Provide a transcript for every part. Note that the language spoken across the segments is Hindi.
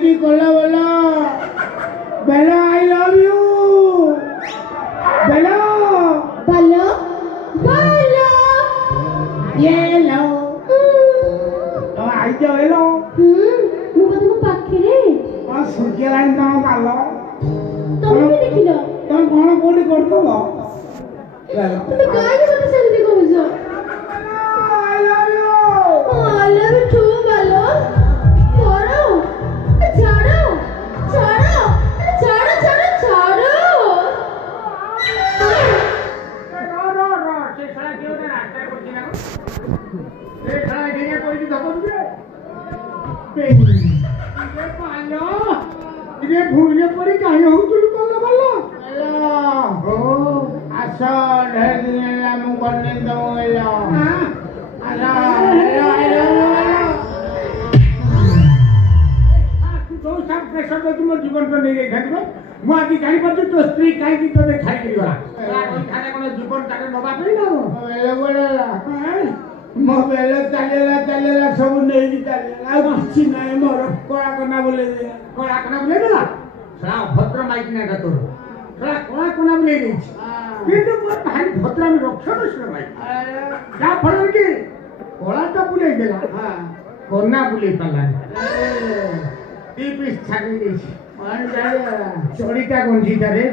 की कोला बोला बेला आई लव यू बेला बलो बलो ये लो तो आई जाओ लो ମୁଁ ବୋଧେ ମୋ ପାଖରେ और सूर्य लाइन तम कालो ତମେ ବି ଦେଖିଲ तुम कौन कोडी करतो ତମେ କାହିଁକି ମତେ ସେମିତି କହୁଛ I love you I love you too balo ଛାଡ ଛାଡ ଛାଡ ଛାଡ ଛାଡ ଛାଡ से साला क्यों ना रास्ता पर किना ए साला ढेगे कोई की धक्का दे ये पालो ये भूलने पड़ी काहे हो तुल कल्ला कल्ला हेलो ओ आसा ढेर दिन ला मु करने तो हेलो हां आला हेलो हेलो तो सब प्रेशर तो तुम जीवन को नहीं देखा मु आदि जानि पछु तो स्त्री काई की तो खाई करी वाला कोई खाने कोन जीवन ताके नबा पई ना बेले बोलेला मो बेले चलेला सब नहीं की चलेला किछि नाही मोर कोळा कोना बोले देला सला भद्र माइक ने का तोर सला कोळा कोना बोले रे किंतु मोर भाई भद्र में रक्षण से भाई जा फड़ के कोळा तो बुले देला हां कोना बुले पाला ती पीस छाड़ी दे मान जाए चोरीटा गंजी तारे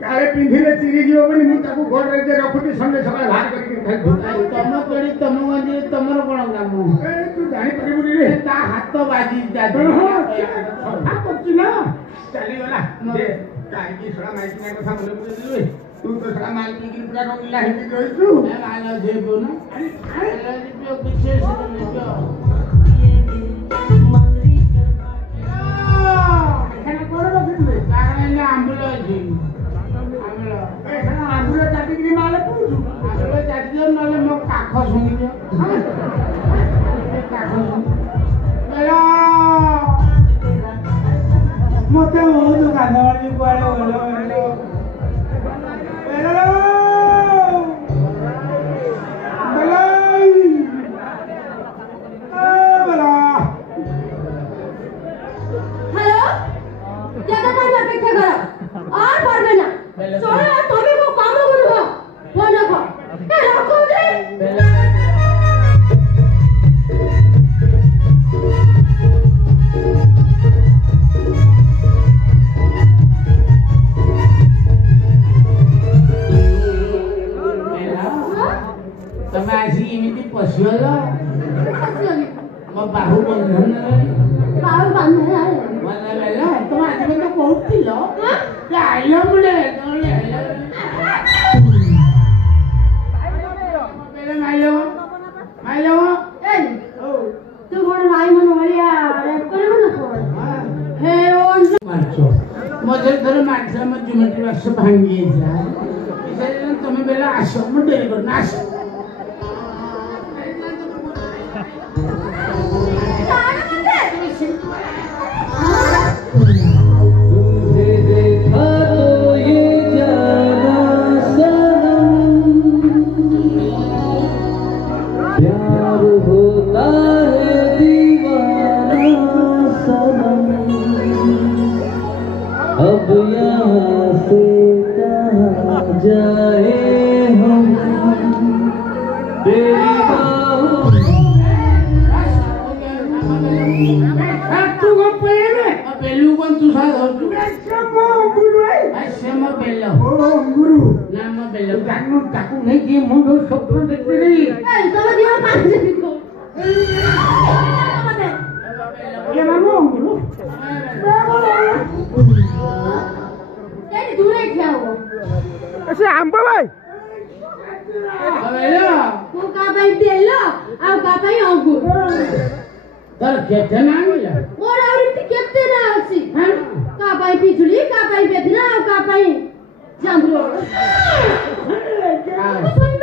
काले पिंधिले चिरी जीव बनी मु ताकू घर रे जे रखुती संडे सकाळ बाहर करके खाइ तम पेड़ी तम गंजी तमर कोन काम ए तू जानि परिबुनी रे ता हाथ बाजी जा सफा करछि ना चली वाला दे काई की सड़ा माइक ने कथा बोले दिले तू तो सड़ा माइक की पूरा रंगीला हेती रही तू ए माला जेबो ना अरे रिपियो पीछे से रिपियो मते बहुत कांदवाड़ी कुआड़े बोलो मजे थोड़े मानसा में ज्योमेट्री बॉक्स भांगी जाए इसलिए तुम्हें बेला आसो में डेरी करना आसो Jangan